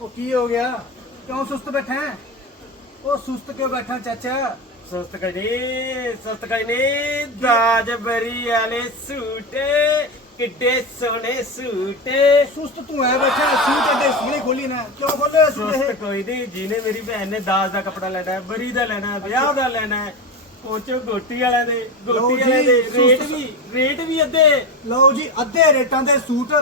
ਉਹ ਕੀ ਹੋ ਗਿਆ? ਕਿਉਂ ਸੁਸਤ ਬੈਠਾ ਹੈ? ਉਹ ਸੁਸਤ ਕਿਉਂ ਬੈਠਾ ਚਾਚਾ? ਸੁਸਤ ਕਰੀ ਸੁਸਤ ਕਰੀ ਦਾਜ ਬਰੀ ਵਾਲੇ ਸੂਟ ਕਿੱਡੇ ਸੋਹਣੇ ਸੂਟ। ਸੁਸਤ ਤੂੰ ਐ ਬੈਠਾ ਸੂਟ ਅੱਡੇ ਸੋਹਣੇ ਖੋਲੀ ਨਾ। ਕਿਉਂ ਖੋਲੇ ਸੁਸਤ ਕੋਈ ਨਹੀਂ ਜਿਹਨੇ ਮੇਰੀ ਭੈਣ ਨੇ ਦਾਜ ਦਾ ਕੱਪੜਾ ਲੈਣਾ ਹੈ ਬਰੀ ਦਾ ਲੈਣਾ ਹੈ ਵਿਆਹ ਦਾ ਲੈਣਾ ਹੈ ਪਹੁੰਚੋ ਗੋਟੀ ਵਾਲਿਆਂ ਦੇ ਲਓ ਗੋਟੀ ਜੀ, ਵਾਲਿਆਂ ਦੇ ਰੇਟ ਸੁਸਤ- ਵੀ ਰੇਟ ਵੀ ਅੱਧੇ। ਲਓ ਜੀ ਅੱਧੇ ਰੇਟਾਂ ਦੇ ਸੂਟ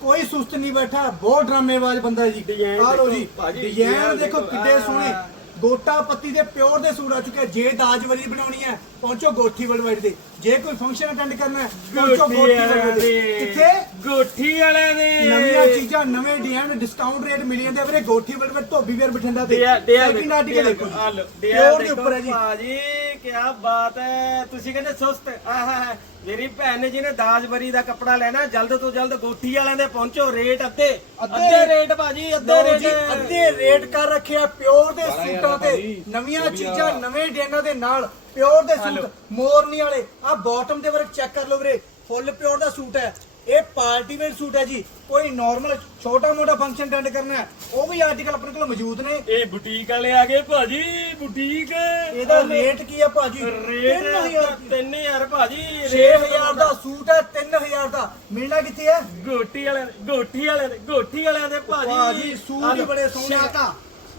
ਕੋਈ ਸੁਸਤ ਨਹੀਂ ਬੈਠਾ ਬਹੁਤ ਡਰਾਮੇਬਾਜ਼ ਬੰਦਾ ਜੀ ਡਿਜ਼ਾਈਨ ਆਹ ਲਓ ਦੇਖੋ, ਜੀ ਭਾਜੀ, ਡਿਜ਼ਾਈਨ ਦੇਖੋ ਦੇਖੋ, ਕਿੱਡੇ ਆਹ। ਸੋਹਣੇ। ਗੋਟਾ ਪੱਤੀ ਦੇ ਪਿਓਰ ਦੇ ਸੂਟ ਆ ਚੁੱਕੇ ਆ। ਜੇ ਦਾਜ ਵਾਲੀ ਬਣਾਉਣੀ ਹੈ ਪਹੁੰਚੋ ਗੋਠੀ ਵਲਵਾਈਟ ਦੇ। ਜੇ ਕੋਈ ਫੰਕਸ਼ਨ ਅਟੈਂਡ ਕਰਨਾ ਹੈ ਪਹੁੰਚੋ ਗੋਠੀ ਵਲਵਾਈਟ ਦੇ। ਕਿੱਥੇ? ਗੋਠੀ ਵਾਲਿਆਂ ਦੇ। ਨਵੀਆਂ ਚੀਜ਼ਾਂ ਨਵੇਂ ਡਿਜ਼ਾਈਨ ਡਿਸਕਾਊਂਟ ਰੇਟ ਮਿਲ ਜਾਂਦੇ ਆ ਵੀਰੇ ਗੋਠੀ ਵਲਵਾਈਟ ਧੋਬੀ ਵੀਰ ਬਠਿੰਡਾ ਤੇ। ਡਿਆ ਡਿਆ ਸੈਕਿੰਡ ਆਰਟੀਕਲ ਦੇਖੋ। ਜੀ। ਆ ਲਓ ਪਿਓਰ ਦੇ ਉੱਪਰ ਹੈ ਜੀ। ਭਾਜੀ। ਕੀ ਬਾਤ ਹੈ। ਤੁਸੀਂ ਕਹਿੰਦੇ ਸੁਸਤ। ਆਹਾ ਮੇਰੀ ਭੈਣ ਨੇ ਜਿਹਨੇ ਦਾਜ ਬਰੀ ਦਾ ਕੱਪੜਾ ਲੈਣਾ ਜਲਦ ਤੋਂ ਜਲਦ ਗੋਠੀ ਵਾਲਿਆਂ ਦੇ ਪਹੁੰਚੋ ਰੇਟ ਅੱਧੇ। ਅੱਧੇ ਰੇਟ ਭਾਜੀ ਅੱਧੇ ਲਓ ਜੀ ਰੇਟ ਅੱਧੇ ਰੇਟ ਕਰ ਰੱਖਿਆ ਪਿਓਰ ਦੇ ਸੂਟਾਂ ਤੇ। ਨਵੀਆਂ ਚੀਜ਼ਾਂ ਨਵੇਂ ਡਿਜ਼ਾਈਨਾਂ ਦੇ ਨਾਲ ਪਿਓਰ ਦੇ ਸੂਟ। ਮੋਰਨੀ ਵਾਲੇ ਆ ਬਾਟਮ ਦੇ ਵਰਕ ਚੈੱਕ ਕਰ ਲਓ ਵੀਰੇ। ਫੁੱਲ ਪਿਓਰ ਦਾ ਸੂਟ ਹੈ। ਇਹ ਪਾਰਟੀ ਵੇਅਰ ਸੂਟ ਹੈ ਜੀ। ਕੋਈ ਨਾਰਮਲ ਛੋਟਾ ਮੋਟਾ ਫੰਕਸ਼ਨ ਅਟੈਂਡ ਕਰਨਾ ਹੈ ਉਹ ਵੀ ਆਰਟੀਕਲ ਆਪਣੇ ਕੋਲ ਮੌਜੂਦ ਨੇ। ਇਹ ਬੁਟੀਕ ਵਾਲੇ ਆ ਗਏ ਭਾਜੀ ਬੁਟੀਕ ਇਹਦਾ ਰੇਟ ਕੀ ਹੈ ਭਾਜੀ? ਰੇਟ 3000 3000 ਭਾਜੀ 6000 ਦਾ ਸੂਟ ਹੈ 3000 ਦਾ। ਮਿਲਣਾ ਕਿੱਥੇ ਹੈ? ਗੋਟੀ ਵਾਲਿਆਂ ਦੇ ਗੋਠੀ ਵਾਲਿਆਂ ਦੇ ਗੋਠੀ ਵਾਲਿਆਂ ਦੇ ਭਾਜੀ। ਭਾਜੀ, ਸੂਟ ਹੀ ਬੜੇ ਸੋਹਣੇ ਆ। ਸ਼ਾਕਾ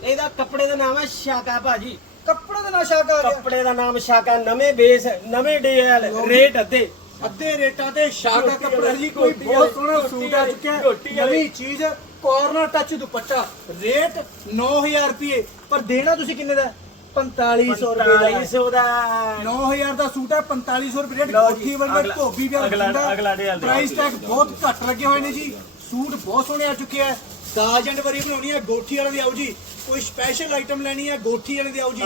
ਇਹਦਾ ਕੱਪੜੇ ਦਾ ਨਾਮ ਹੈ ਸ਼ਾਕਾ ਭਾਜੀ। ਕੱਪੜੇ ਦਾ ਕਰ ਰਿਹਾ ਕੱਪੜੇ ਦਾ ਨਾਮ ਸ਼ਾਕਾ ਨਵੇਂ ਬੇਸ ਨਵੇਂ ਡੀਐਲ ਰੇਟ ਅੱਧੇ। ਅੱਧੇ ਰੇਟਾਂ ਤੇ ਸ਼ਾਗਾ ਕੱਪੜਾ ਜੀ ਕੋਈ ਬਹੁਤ ਸੋਹਣਾ ਸੂਟ ਆ ਚੁੱਕਿਆ। ਨਵੀਂ ਚੀਜ਼ ਕਾਰਨਰ ਟੱਚ ਦੁਪੱਟਾ। ਰੇਟ 9000 ਰੁਪਏ। ਪਰ ਦੇਣਾ ਤੁਸੀਂ ਕਿੰਨੇ ਦਾ? 4500 ਰੁਪਏ ਦਾ। 4500 ਦਾ। 9000 ਦਾ ਸੂਟ ਹੈ 4500 ਰੁਪਏ ਰੇਟ। ਲਓ ਜੀ, ਕੋਠੀ ਵਰਗਾ ਅਗਲਾ- ਧੋਬੀ ਵੀ ਅਗਲਾ- ਅਗਲਾ ਡੇਲ ਦਿਓ। ਪ੍ਰਾਈਸ ਟੈਗ ਬਹੁਤ ਘੱਟ ਲੱਗੇ ਹੋਏ ਨੇ ਜੀ। ਸੂਟ ਬਹੁਤ ਸੋਹਣੇ ਆ ਚੁੱਕੇ ਆ। ਦਾਜ ਐਂਡ ਵਰੀ ਬਣਾਉਣੀ ਹੈ ਗੋਠੀ ਵਾਲੇ ਦੀ ਆਓ ਜੀ। ਕੋਈ ਸਪੈਸ਼ਲ ਆਈਟਮ ਲੈਣੀ ਹੈ ਗੋਠੀ ਵਾਲੇ ਦੀ ਆਓ ਜੀ।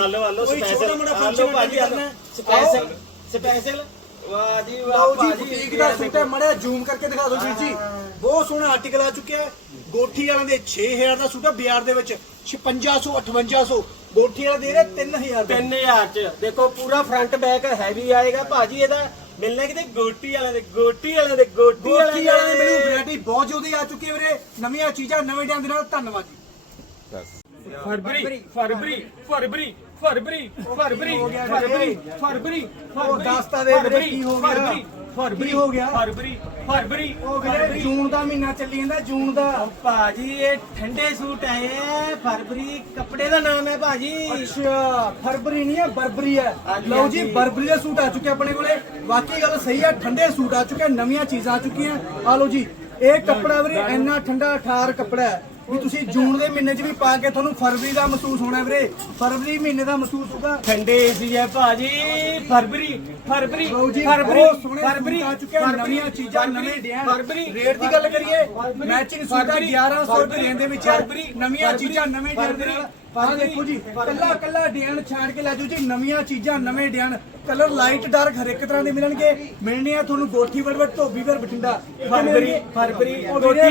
ਕੋਈ ਛੋਟਾ ਮੋਟਾ ਫੰਕਸ਼ਨ ਕਰਨਾ। ਸਪੈਸ਼ਲ ਸਪੈਸ਼ਲ ਵਾਹ ਜੀ ਵਾਹ ਲਓ ਜੀ ਭਾਜੀ ਬੁਟੀਕ ਦਾ ਸੂਟ ਹੈ ਮੜਿਆ ਜ਼ੂਮ ਕਰਕੇ ਦਿਖਾ ਦਿਓ ਵੀਰ ਜੀ। ਬਹੁਤ ਸੋਹਣਾ ਆਰਟੀਕਲ ਆ ਚੁੱਕਿਆ ਹੈ। ਗੋਠੀ ਵਾਲਿਆਂ ਦੇ 6000 ਦਾ ਸੂਟ ਹੈ ਬਾਜ਼ਾਰ ਦੇ ਵਿੱਚ 5600 5800 ਗੋਠੀ ਵਾਲਾ ਦੇ ਰਿਹਾ 3000 ਦਾ। 3000 ਚ। ਦੇਖੋ ਪੂਰਾ ਫਰੰਟ ਬੈਕ ਹੈਵੀ ਆਏਗਾ ਭਾਜੀ ਇਹਦਾ ਮਿਲਣਾ ਕਿਤੇ ਗੋਟੀ ਵਾਲਿਆਂ ਦੇ ਗੋਟੀ ਵਾਲਿਆਂ ਦੇ ਗੋਟੀ ਗੋਠੀ ਵਾਲਿਆਂ ਦੀ। ਵਾਲਿਆਂ ਮੈਨੂੰ ਦੇ ਵੈਰਾਈਟੀ ਬਹੁਤ ਜ਼ਿਆਦਾ ਆ ਚੁੱਕੀ ਹੈ ਵੀਰੇ। ਨਵੀਆਂ ਚੀਜ਼ਾਂ ਨਵੇਂ ਡਿਆਂ ਦੇ ਨਾਲ ਧੰਨਵਾਦ ਜੀ। ਫਰਵਰੀ ਫਰਵਰੀ ਫਰਵਰੀ ਫਰਵਰੀ ਫਰਵਰੀ ਫਰਵਰੀ ਵੀਰੇ? ਫਰਵਰੀ ਉਹ ਦੱਸ ਤਾਂ ਦੇ ਵੀਰੇ ਕੀ ਹੋ ਗਿਆ? ਫਰਵਰੀ ਹੋ ਗਿਆ? ਫਰਵਰੀ ਫਰਵਰੀ ਉਹ ਵੀਰੇ ਜੂਨ ਦਾ ਮਹੀਨਾ ਚੱਲੀ ਜਾਂਦਾ ਜੂਨ ਦਾ ਭਾਜੀ ਇਹ ਠੰਡੇ ਸੂਟ ਆਏ ਐ ਫਰਵਰੀ ਕੱਪੜੇ ਦਾ ਨਾਮ ਹੈ ਭਾਜੀ ਅੱਛਾ ਫਰਵਰੀ ਨਹੀਂ ਹੈ ਬਰਬਰੀ ਹੈ ਲਓ ਜੀ। ਬਰਬਰੀ ਦੇ ਸੂਟ ਆ ਚੁੱਕੇ ਆਪਣੇ ਕੋਲੇ ਵਾਕਈ ਗੱਲ ਸਹੀ ਹੈ ਠੰਡੇ ਸੂਟ ਆ ਚੁੱਕੇ ਨਵੀਆਂ ਚੀਜ਼ਾਂ ਆ ਚੁੱਕੀਆਂ ਆ ਲਓ ਜੀ ਇਹ ਕੱਪੜਾ ਵੀਰੇ ਇੰਨਾ ਠੰਡਾ ਠਾਰ ਕੱਪੜਾ ਹੈ ਵੀ ਤੁਸੀਂ ਜੂਨ ਦੇ ਮਹੀਨੇ 'ਚ ਵੀ ਪਾ ਕੇ ਤੁਹਾਨੂੰ ਫਰਵਰੀ ਦਾ ਮਹਿਸੂਸ ਹੋਣਾ ਵੀਰੇ। ਫਰਵਰੀ ਮਹੀਨੇ ਦਾ ਮਹਿਸੂਸ ਹੋਊਗਾ। ਠੰਡੇ ਸੀ ਹੈ ਭਾਜੀ। ਫਰਵਰੀ ਫਰਵਰੀ ਲਓ ਜੀ ਫਰਵਰੀ ਬਹੁਤ ਸੋਹਣੇ ਫਰਵਰੀ ਸੂਟ ਆ ਚੁੱਕੇ ਆ, ਨਵੀਆਂ ਚੀਜ਼ਾਂ ਨਵੇਂ ਡਿਜ਼ਾਈਨ ਫਰਵਰੀ ਰੇਟ ਦੀ ਗੱਲ ਕਰੀਏ। ਫਰਵਰੀ, ਮੈਚਿੰਗ ਸੂਟ ਆ ਫਰਵਰੀ, 1100 ਰੁਪਏ ਫਰਵਰੀ, ਦੇ ਵਿੱਚ ਫਰਵਰੀ, ਨਵੀਆਂ ਫਰਵਰੀ, ਚੀਜ਼ਾਂ ਨਵੇਂ ਡਿਜ਼ਾਈਨ ਦੇ ਨਾਲ ਫਰਵਰੀ, ਦੇਖੋ ਜੀ ਫਰਵਰੀ। ਕੱਲਾ ਕੱਲਾ ਡਿਜ਼ਾਈਨ ਛਾੜ ਕੇ ਲੈ ਜਾਓ ਜੀ ਨਵੀਆਂ ਚੀਜ਼ਾਂ ਨਵੇਂ ਡਿਜ਼ਾਈਨ ਕਲਰ ਲਾਈਟ ਡਾਰਕ ਹਰ ਇੱਕ ਤਰ੍ਹਾਂ ਦੇ ਮਿਲਣਗੇ। ਮਿਲਣੇ ਆ ਤੁਹਾਨੂੰ ਗੋਠੀ ਵਰਵਰ ਧੋਬੀ ਵਰ ਬਠਿੰਡਾ। ਫਰਵਰੀ? ਫਰਵਰੀ। ਵੀਰੇ,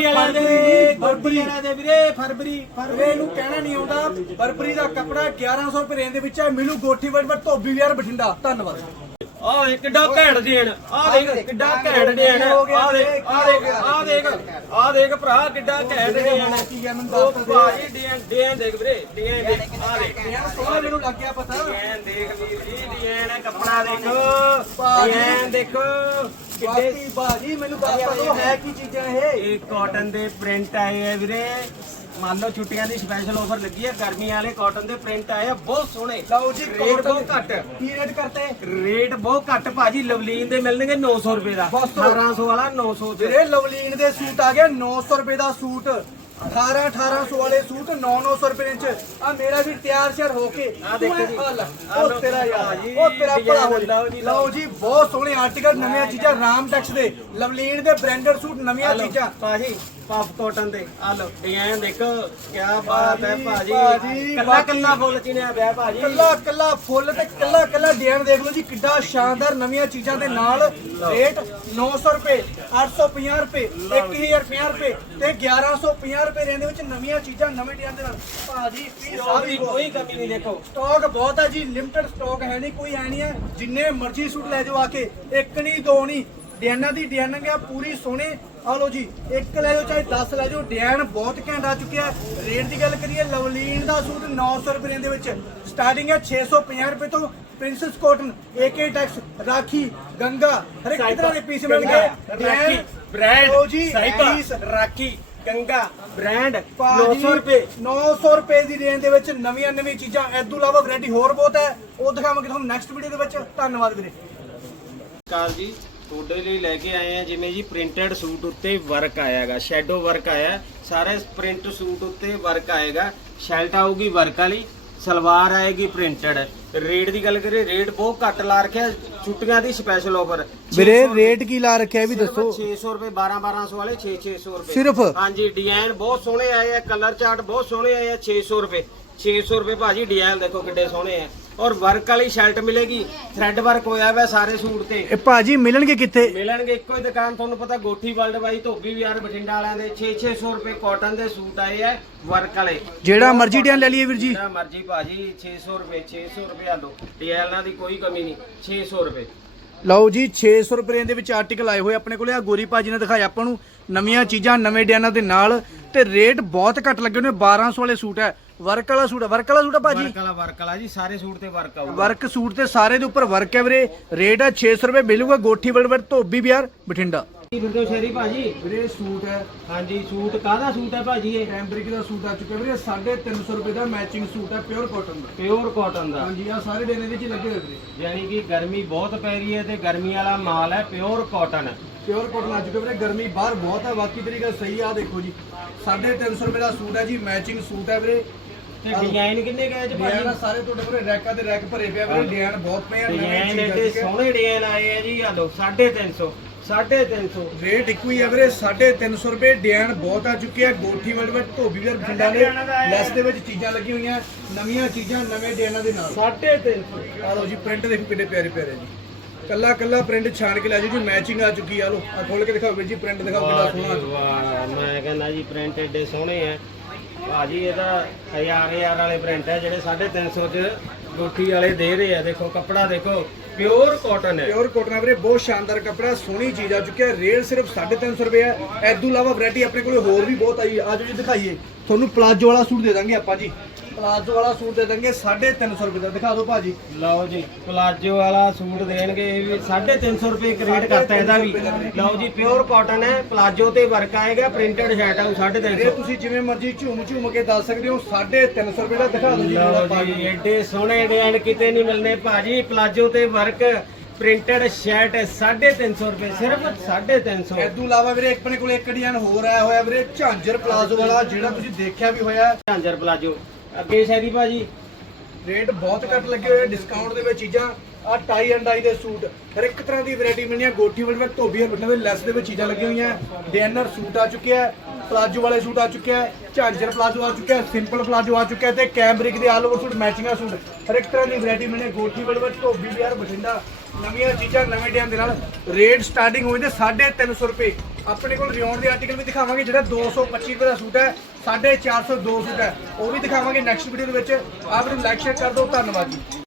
ਵਾਲਿਆਂ ਦੇ ਫਰਵਰੀ, ਵਾਲਿਆਂ ਦੇ ਵੀਰੇ ਫਰਵਰੀ। ਵੀਰੇ ਇਹਨੂੰ ਕਹਿਣਾ ਨਹੀਂ ਆਉਂਦਾ। ਬਰਬਰੀ ਦਾ ਕੱਪੜਾ 1100 ਰੁਪਏ ਰੇਂਜ ਦੇ ਵਿੱਚ ਹੈ। ਮਿਲੂ ਗੋਠੀ ਵਰਵਰ ਧੋਬੀ ਵੀਰ ਬਠਿੰਡਾ। ਧੰਨਵਾਦ। ਆਹ ਦੇਖ ਕਿੱਡਾ ਘੈਂਟ ਦੇਣ। ਆਹ ਦੇਖ ਕਿੱਡਾ ਘੈਂਟ ਦੇਣ। ਹੋ ਆਹ ਦੇਖ ਆਹ ਦੇਖ ਆਹ ਦੇਖ ਆਹ ਦੇਖ ਭਰਾ ਕਿੱਡਾ ਘੈਂਟ ਦੇਣ। ਹੋ ਕੀ ਗਿਆ ਮੈਨੂੰ ਦੱਸ ਦੇ। ਭਾਜੀ ਦੇਖ ਵੀਰੇ ਡੇਨ ਦੇਖ ਆਹ ਦੇਖ। ਸੋਹਣਾ ਮੈਨੂੰ ਲੱਗ ਗਿਆ ਪਤਾ। ਡੇਨ ਦੇਖ ਵੀਰ ਜੀ ਡੇਨ ਕੱਪੜਾ ਦੇਖੋ। ਡੇਨ ਦੇਖੋ। ਕਿੱਡੇ ਬਾਜੀ ਮੈਨੂੰ ਦੱਸ ਹੈ ਕੀ ਚੀਜ਼ਾਂ ਇਹ? ਇਹ ਕਾਟਨ ਦੇ ਪ੍ਰਿੰਟ ਆਏ ਆ ਵੀਰੇ। ਮੰਨ ਲਓ ਛੁੱਟੀਆਂ ਦੀ ਸਪੈਸ਼ਲ ਆਫਰ ਲੱਗੀ ਹੈ ਗਰਮੀਆਂ ਵਾਲੇ ਕਾਟਨ ਦੇ ਪ੍ਰਿੰਟ ਆਏ ਆ ਬਹੁਤ ਸੋਹਣੇ। ਲਓ ਜੀ ਰੇਟ ਬਹੁਤ ਘੱਟ। ਕੀ ਰੇਟ ਕਰਤੇ? ਰੇਟ ਬਹੁਤ ਘੱਟ ਭਾਜੀ ਲਵਲੀਨ ਦੇ ਮਿਲਣਗੇ 900 ਰੁਪਏ ਦਾ। ਬਸ। 1800 ਵਾਲਾ 900 ਤੇ ਵੀਰੇ ਲਵਲੀਨ ਦੇ ਸੂਟ ਆ ਗਏ 900 ਰੁਪਏ ਦਾ ਸੂਟ। 18 1800 ਵਾਲੇ ਸੂਟ 9 900 ਰੁਪਏ ਚ। ਆ ਮੇਰਾ ਵੀ ਤਿਆਰ ਸ਼ਰ ਹੋ ਕੇ। ਆਹ ਦੇਖੋ ਜੀ। ਆਹ ਲੈ, ਆਹ ਉਹ ਤੇਰਾ ਯਾਰ। ਭਾਜੀ, ਉਹ ਤੇਰਾ ਭਲਾ ਹੋ ਲਓ ਜੀ, ਲਓ। ਜੀ ਬਹੁਤ ਸੋਹਣੇ ਆਰਟੀਕਲ ਨਵੀਆਂ ਚੀਜ਼ਾਂ ਰਾਮ ਟੈਕਸ ਦੇ। ਲਵਲੀਨ ਦੇ ਬ੍ਰਾਂਡਡ ਸੂਟ ਨਵੀਆਂ ਚੀਜ਼ਾਂ। ਭਾਜੀ ਪਫ ਕਾਟਨ ਦੇ। ਆ ਲਓ ਡਿਜ਼ਾਈਨ ਦੇਖੋ ਕੀ ਬਾਤ ਹੈ ਭਾਜੀ। ਭਾਜੀ, ਕੱਲਾ ਕੱਲਾ ਫੁੱਲ ਚਿਨਿਆ ਪਿਆ ਭਾਜੀ। ਕੱਲਾ ਕੱਲਾ ਫੁੱਲ ਤੇ ਕੱਲਾ ਕੱਲਾ ਡਿਜ਼ਾਈਨ ਦੇਖ ਲਓ ਜੀ ਕਿੱਡਾ ਸ਼ਾਨਦਾਰ ਨਵੀਆਂ ਚੀਜ਼ਾਂ ਦੇ ਨਾਲ ਰੇਟ 900 ਰੁਪਏ 850 ਰੁਪਏ 1050 ਰੁਪਏ ਤੇ 1150 ਰੁਪਏ ਰੇਂਜ ਦੇ ਵਿੱਚ ਨਵੀਆਂ ਚੀਜ਼ਾਂ ਨਵੇਂ ਡਿਜ਼ਾਈਨ ਦੇ ਨਾਲ। ਭਾਜੀ ਆ ਸਟਾਕ ਦੀ ਕੋਈ ਕਮੀ ਨਹੀਂ ਦੇਖੋ। ਸਟਾਕ ਬਹੁਤ ਹੈ ਜੀ ਲਿਮਟਿਡ ਸਟਾਕ ਹੈ ਨਹੀਂ ਕੋਈ ਐ ਨਹੀਂ ਹੈ। ਜਿੰਨੇ ਮਰਜ਼ੀ ਸੂਟ ਲੈ ਜਾਓ ਆ ਕੇ ਇੱਕ ਨਹੀਂ ਦੋ ਨਹੀਂ ਡਿਜ਼ਾਈਨਾਂ ਦੀ ਡਿਜ਼ਾਈਨਿੰਗ ਆ ਪੂਰੀ ਸੋਹਣੇ ਆ ਲਓ ਜੀ ਇੱਕ ਲੈ ਜਾਓ ਚਾਹੇ 10 ਲੈ ਜਾਓ ਡਿਜ਼ਾਈਨ ਬਹੁਤ ਘੈਂਟ ਆ ਚੁੱਕਿਆ। ਰੇਟ ਦੀ ਗੱਲ ਕਰੀਏ ਲਵਲੀਨ ਦਾ ਸੂਟ 900 ਰੁਪਏ ਦੇ ਵਿੱਚ। ਸਟਾਰਟਿੰਗ ਹੈ 650 ਰੁਪਏ ਤੋਂ princess cotton AK tex Rakhi Ganga ਹਰ ਇੱਕ ਤਰ੍ਹਾਂ ਦੇ ਪੀਸ ਮਿਲਣਗੇ। ਰਾਖੀ ਬ੍ਰਾਂਡ ਸਾਈਪਾ ਰਾਖੀ ਗੰਗਾ ਬ੍ਰਾਂਡ ਭਾਜੀ 900 ਰੁਪਏ। 900 ਰੁਪਏ ਦੀ ਰੇਂਜ ਦੇ ਵਿੱਚ ਨਵੀਆਂ ਨਵੀਆਂ ਚੀਜ਼ਾਂ। ਇਸ ਤੋਂ ਇਲਾਵਾ ਵੈਰਾਈਟੀ ਹੋਰ ਬਹੁਤ ਹੈ। ਉਹ ਦਿਖਾਵਾਂਗੇ ਤੁਹਾਨੂੰ ਨੈਕਸਟ ਵੀਡੀਓ ਦੇ ਵਿੱਚ। ਧੰਨਵਾਦ ਵੀਰੇ। ਕਾਲ ਜੀ। ਤੁਹਾਡੇ ਲਈ ਲੈ ਕੇ ਆਏ ਆ ਜਿਵੇਂ ਜੀ ਪ੍ਰਿੰਟਡ ਸੂਟ ਉੱਤੇ ਵਰਕ ਆਇਆਗਾ ਸ਼ੈਡੋ ਵਰਕ ਆਇਆ ਸਾਰੇ ਪ੍ਰਿੰਟ ਸੂਟ ਉੱਤੇ ਵਰਕ ਆਏਗਾ ਸ਼ਰਟ ਆਊਗੀ ਵਰਕ ਵਾਲੀ ਸਲਵਾਰ ਆਏਗੀ ਪ੍ਰਿੰਟਡ ਰੇਟ ਦੀ ਗੱਲ ਕਰੀਏ ਰੇਟ ਬਹੁਤ ਘੱਟ ਲਾ ਰੱਖਿਆ ਛੁੱਟੀਆਂ ਦੀ ਸਪੈਸ਼ਲ ਆਫਰ ਵੀਰੇ ਰੇਟ ਕੀ ਲਾ ਰੱਖਿਆ ਇਹ ਵੀ ਦੱਸੋ? 600 ਰੁਪਏ 12 1200 ਵਾਲੇ 6 600 ਰੁਪਏ। ਸਿਰਫ? ਹਾਂਜੀ ਡਿਜ਼ਾਈਨ ਬਹੁਤ ਸੋਹਣੇ ਆਏ ਆ ਕਲਰ ਚਾਰਟ ਬਹੁਤ ਸੋਹਣੇ ਆਏ ਆ 600 ਰੁਪਏ। 600 ਰੁਪਏ ਭਾਜੀ ਡਿਜ਼ਾਈਨ ਦੇਖੋ ਕਿੱਡੇ ਸੋਹਣੇ ਆ। ਔਰ ਵਰਕ ਵਾਲੀ ਸ਼ਰਟ ਮਿਲੇਗੀ। ਥ੍ਰੈਡ ਵਰਕ ਹੋਇਆ ਹੋਇਆ ਸਾਰੇ ਸੂਟ ਤੇ। ਇਹ ਭਾਜੀ ਮਿਲਣਗੇ ਕਿੱਥੇ? ਮਿਲਣਗੇ ਇੱਕੋ ਹੀ ਦੁਕਾਨ ਤੁਹਾਨੂੰ ਪਤਾ ਗੋਠੀ ਵਰਲਡ ਵਾਈ ਧੋਬੀ ਵਿਆਰ ਬਠਿੰਡਾ ਵਾਲਿਆਂ ਦੇ 6-600 ਰੁਪਏ ਕਾਟਨ ਦੇ ਸੂਟ ਆਏ ਆ ਵਰਕ ਵਾਲੇ। ਜਿਹੜਾ ਮਰਜ਼ੀ ਡਿਜ਼ਾਈਨ ਲੈ ਲਈਏ ਵੀਰ ਜੀ। ਜਿਹੜਾ ਮਰਜ਼ੀ ਭਾਜੀ 600 ਰੁਪਏ 600 ਰੁਪਏ ਆ ਲੋ ਡਿਜ਼ਾਈਨਾਂ ਦੀ ਕੋਈ ਕਮੀ ਨਹੀਂ 600 ਰੁਪਏ। ਲਓ ਜੀ 600 ਰੁਪਏ ਦੇ ਵਿੱਚ ਆਰਟੀਕਲ ਆਏ ਹੋਏ ਆਪਣੇ ਕੋਲੇ। ਆ ਗੋਰੀ ਭਾਜੀ ਨੇ ਦਿਖਾਇਆ ਆਪਾਂ ਨੂੰ। ਨਵੀਆਂ ਚੀਜ਼ਾਂ ਨਵੇਂ ਡਿਜ਼ਾਈਨਾਂ ਦੇ ਨਾਲ। ਤੇ ਰੇਟ ਬਹੁਤ ਘੱਟ ਲੱਗੇ ਨੇ 1200 ਵਾਲੇ ਸੂਟ ਹੈ। ਵਰਕ ਵਾਲਾ ਸੂਟ ਹੈ ਵਰਕ ਵਾਲਾ ਸੂਟ ਹੈ ਭਾਜੀ? ਵਰਕ ਵਾਲਾ ਵਰਕ ਵਾਲਾ ਜੀ ਸਾਰੇ ਸੂਟ ਤੇ ਵਰਕ ਆਊਗਾ। ਵਰਕ ਸੂਟ ਤੇ ਸਾਰੇ ਦੇ ਉੱਪਰ ਵਰਕ ਹੈ ਵੀਰੇ। ਰੇਟ ਹੈ 600 ਰੁਪਏ ਮਿਲੂਗਾ ਗੋਠੀ ਬਲਬਰ ਧੋਬੀ ਬਿਹਾਰ ਬਠਿੰਡਾ। ਕੀ ਫਿਰਦੇ ਹੋ ਸ਼ੇਰੀ ਭਾਜੀ। ਵੀਰੇ ਸੂਟ ਹੈ। ਹਾਂਜੀ ਸੂਟ ਕਾਹਦਾ ਸੂਟ ਹੈ ਭਾਜੀ ਇਹ? ਕੈਂਬਰਿਕ ਦਾ ਸੂਟ ਆ ਚੁੱਕਾ ਵੀਰੇ 350 ਰੁਪਏ ਦਾ ਮੈਚਿੰਗ ਸੂਟ ਹੈ ਪਿਓਰ ਕਾਟਨ ਦਾ। ਪਿਓਰ ਕਾਟਨ ਦਾ। ਹਾਂਜੀ ਆ ਸਾਰੇ ਡੇਨੇ ਵਿੱਚ ਲੱਗੇ ਹੋਏ ਵੀਰੇ। ਯਾਨੀ ਕਿ ਗਰਮੀ ਬਹੁਤ ਪੈ ਰਹੀ ਹੈ ਤੇ ਗਰਮੀ ਵਾਲਾ ਮਾਲ ਹੈ ਪਿਓਰ ਕਾਟਨ ਪਿਓਰ ਕਾਟਨ ਆ ਚੁੱਕਾ ਵੀਰੇ ਗਰਮੀ ਬਾਹਰ ਬਹੁਤ ਹੈ ਬਾਕੀ ਤੇਰੀ ਗੱਲ ਸਹੀ ਆ ਦੇਖੋ ਜੀ। 350 ਰੁਪਏ ਦਾ ਸੂਟ ਹੈ ਜੀ ਮੈਚਿੰਗ ਸੂਟ ਹੈ ਵੀਰੇ। ਤੇ ਡਿਜ਼ਾਈਨ ਕਿੰਨੇ ਗਏ ਚ ਡਿਜ਼ਾਈਨ ਆ ਭਾਜੀ ਸਾਰੇ ਤੁਹਾਡੇ ਕੋਲੇ ਰੈਕਾਂ ਤੇ ਰੈਕ ਭਰੇ ਪਿਆ ਵੀਰੇ ਡਿਜ਼ਾਈਨ ਬਹੁਤ ਪਏ ਆ ਡਿਜ਼ਾਈਨ ਹੈ। ਸੋਹਣੇ ਡਿਜ਼ਾਈਨ ਆਏ ਆ ਜੀ ਆ ਲੋ 350 350 ਰੇਟ ਇੱਕੋ ਹੀ ਹੈ ਵੀਰੇ 350 ਰੁਪਏ ਡਿਜ਼ਾਈਨ ਬਹੁਤ ਆ ਚੁੱਕੇ ਆ ਗੋਠੀ ਵੜ ਵਿੱਚ ਧੋਬੀ ਵੀਰ ਬਠਿੰਡਾ ਨੇ ਲੈਸ ਦੇ ਵਿੱਚ ਚੀਜ਼ਾਂ ਲੱਗੀਆਂ ਹੋਈਆਂ ਨਵੀਆਂ ਚੀਜ਼ਾਂ ਨਵੇਂ ਡਿਜ਼ਾਈਨਾਂ ਦੇ ਨਾਲ। 350 ਆ ਲਓ ਜੀ ਪ੍ਰਿੰਟ ਦੇਖੋ ਕਿੰਨੇ ਪਿਆਰੇ ਪਿਆਰੇ ਜੀ। ਕੱਲਾ ਕੱਲਾ ਪ੍ਰਿੰਟ ਛਾਣ ਕੇ ਲੈ ਜਾਓ ਜੀ ਮੈਚਿੰਗ ਆ ਚੁੱਕੀ ਆ ਲਓ। ਆ ਖੋਲ ਕੇ ਦਿਖਾਓ ਵੀਰ ਜੀ ਪ੍ਰਿੰਟ ਦਿਖਾਓ ਕਿੰਨਾ ਸੋਹਣਾ ਜੀ ਵਾਹ ਮੈਂ ਕਹਿੰਦਾ ਜੀ ਪ੍ਰਿੰਟ ਐਡੇ ਸੋਹਣੇ ਆ। ਭਾਜੀ ਇਹਦਾ ਹਜ਼ਾਰ ਹਜ਼ਾਰ ਵਾਲੇ ਪ੍ਰਿੰਟ ਹੈ ਜਿਹੜੇ 350 ਚ ਗੋਠੀ ਵਾਲੇ ਦੇ ਰਹੇ ਆ। ਦੇਖੋ ਕੱਪੜਾ ਦੇਖੋ ਪਿਓਰ ਕਾਟਨ ਹੈ ਪਿਓਰ ਕੋਟਨ ਵੀਰੇ ਬਹੁਤ ਸ਼ਾਨਦਾਰ ਕੱਪੜਾ ਸੋਹਣੀ ਚੀਜ਼ ਆ ਚੁੱਕੀ ਹੈ ਰੇਟ ਸਿਰਫ 350 ਰੁਪਏ ਇਸ ਤੋਂ ਇਲਾਵਾ ਵੈਰਾਈਟੀ ਆਪਣੇ ਕੋਲ ਹੋਰ ਵੀ ਬਹੁਤ ਆਈ ਆ। ਜੋ ਜੀ ਦਿਖਾਈਏ। ਤੁਹਾਨੂੰ ਪਲਾਜੋ ਵਾਲਾ ਸੂਟ ਦੇ ਦਾਂਗੇ ਆਪਾਂ ਜੀ। ਪਲਾਜੋ ਵਾਲਾ ਸੂਟ ਦੇ ਦਾਂਗੇ 350 ਰੁਪਏ ਦਾ। ਦਿਖਾ ਦਿਓ ਭਾਜੀ। ਲਓ ਜੀ ਪਲਾਜੋ ਵਾਲਾ ਸੂਟ ਦੇਣਗੇ ਇਹ ਵੀ 350 ਰੁਪਏ ਇੱਕ ਰੇਟ ਕਰਤਾ ਇਹਦਾ ਵੀ। ਲਓ ਜੀ ਪਿਓਰ ਕਾਟਨ ਹੈ ਪਲਾਜੋ ਤੇ ਵਰਕ ਆਏਗਾ ਪ੍ਰਿੰਟਡ ਸ਼ਰਟ ਆਉ 350 ਇਹ ਤੁਸੀਂ ਜਿਵੇਂ ਮਰਜ਼ੀ ਝੂਮ ਝੂਮ ਕੇ ਦੱਸ ਸਕਦੇ ਹੋ 350 ਰੁਪਏ ਦਾ। ਦਿਖਾ ਦਿਓ ਜੀ ਲਓ ਜੀ ਐਡੇ ਸੋਹਣੇ ਡਿਜ਼ਾਈਨ ਕਿਤੇ ਨਹੀਂ ਮਿਲਨੇ ਭਾਜੀ। ਪਲਾਜੋ ਤੇ ਵਰਕ ਪ੍ਰਿੰਟਡ ਸ਼ਰਟ 350 ਰੁਪਏ ਸਿਰਫ 350 ਇਸ ਤੋਂ ਇਲਾਵਾ ਵੀਰੇ ਆਪਣੇ ਕੋਲ ਇੱਕ ਡਿਜ਼ਾਈਨ ਹੋਰ ਆਇਆ ਹੋਇਆ ਵੀਰੇ ਝਾਂਜਰ ਪਲਾਜ਼ੋ ਵਾਲਾ ਜਿਹੜਾ ਤੁਸੀਂ ਦੇਖਿਆ ਵੀ ਹੋਇਆ। ਝਾਂਜਰ ਪਲਾਜੋ। ਅੱਗੇ ਸ਼ੈਰੀ ਭਾਜੀ। ਰੇਟ ਬਹੁਤ ਘੱਟ ਲੱਗੇ ਹੋਏ ਡਿਸਕਾਊਂਟ ਦੇ ਵਿੱਚ ਚੀਜ਼ਾਂ ਆ ਟਾਈ ਐਂਡ ਡਾਈ ਦੇ ਸੂਟ। ਹਰ ਇੱਕ ਤਰ੍ਹਾਂ ਦੀ ਵੈਰਾਈਟੀ ਮਿਲਣੀ ਹੈ ਗੋਠੀ ਵਿੱਚ ਧੋਬੀ ਬਟਨ ਦੇ ਲੈਸ ਦੇ ਵਿੱਚ ਚੀਜ਼ਾਂ ਲੱਗੀਆਂ ਹੋਈਆਂ। ਡੈਨਰ ਸੂਟ ਆ ਚੁੱਕਿਆ ਪਲਾਜੋ ਵਾਲੇ ਸੂਟ ਆ ਚੁੱਕਿਆ ਹੈ ਝਾਂਜਰ ਪਲਾਜੋ ਆ ਚੁੱਕਿਆ ਸਿੰਪਲ ਪਲਾਜੋ ਆ ਚੁੱਕਿਆ ਹੈ ਤੇ ਕੈਂਬਰਿਕ ਦੇ ਆਲ ਓਵਰ ਸੂਟ ਮੈਚਿੰਗ ਆ ਸੂਟ। ਹਰ ਇੱਕ ਤਰ੍ਹਾਂ ਦੀ ਵੈਰਾਈਟੀ ਮਿਲਣੀ ਹੈ ਗੋਠੀ ਵਰਗਾ ਧੋਬੀ ਬਿਹਾਰ ਬਠਿੰਡਾ। ਨਵੀਆਂ ਚੀਜ਼ਾਂ, ਨਵੇਂ ਡਿਜ਼ਾਈਨ ਦੇ ਨਾਲ। ਰੇਟ ਸਟਾਰਟਿੰਗ ਹੋਈ ਤੇ 350 ਰੁਪਏ। ਆਪਣੇ ਕੋਲ ਰਿਓਨ ਦੇ ਆਰਟੀਕਲ ਵੀ ਦਿਖਾਵਾਂਗੇ, ਜਿਹੜਾ 225 ਰੁਪਏ ਦਾ ਸੂਟ ਹੈ। 450 ਦੋ ਸੂਟ ਹੈ। ਉਹ ਵੀ ਦਿਖਾਵਾਂਗੇ ਨੈਕਸਟ ਵੀਡੀਓ ਦੇ ਵਿੱਚ। ਆਪ ਨੂੰ ਲਾਈਕ ਸ਼ੇਅਰ ਕਰ ਦਿਓ। ਧੰਨਵਾਦ ਜੀ।